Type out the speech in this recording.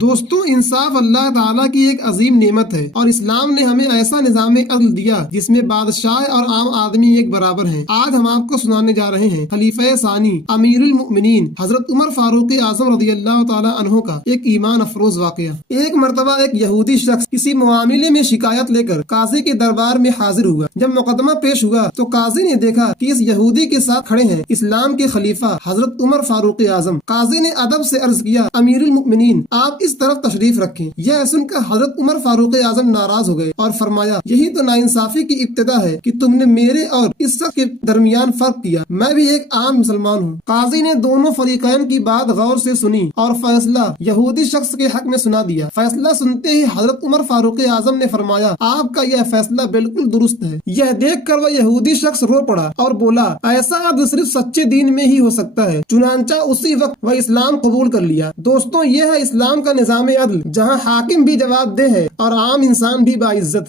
دوستو انصاف اللہ تعالیٰ کی ایک عظیم نعمت ہے اور اسلام نے ہمیں ایسا نظام عدل دیا جس میں بادشاہ اور عام آدمی ایک برابر ہیں۔ آج ہم آپ کو سنانے جا رہے ہیں خلیفہ ثانی امیر المؤمنین حضرت عمر فاروق اعظم رضی اللہ تعالیٰ عنہ کا ایک ایمان افروز واقعہ۔ ایک مرتبہ ایک یہودی شخص کسی معاملے میں شکایت لے کر قاضی کے دربار میں حاضر ہوا۔ جب مقدمہ پیش ہوا تو قاضی نے دیکھا کہ اس یہودی کے ساتھ کھڑے ہیں اسلام کے خلیفہ حضرت عمر فاروق اعظم۔ قاضی نے ادب سے عرض کیا، امیر المؤمنین آپ اس طرف تشریف رکھیں۔ یہ سن کر حضرت عمر فاروق اعظم ناراض ہو گئے اور فرمایا، یہی تو ناانصافی کی ابتدا ہے کہ تم نے میرے اور اس شخص کے درمیان فرق کیا، میں بھی ایک عام مسلمان ہوں۔ قاضی نے دونوں فریقین کی بات غور سے سنی اور فیصلہ یہودی شخص کے حق میں سنا دیا۔ فیصلہ سنتے ہی حضرت عمر فاروق اعظم نے فرمایا، آپ کا یہ فیصلہ بالکل درست ہے۔ یہ دیکھ کر وہ یہودی شخص رو پڑا اور بولا، ایسا عدل صرف سچے دین میں ہی ہو سکتا ہے۔ چنانچہ اسی وقت وہ اسلام قبول کر لیا۔ دوستوں، یہ ہے اسلام کا نظام عدل، جہاں حاکم بھی جواب دہ ہے اور عام انسان بھی باعزت ہے۔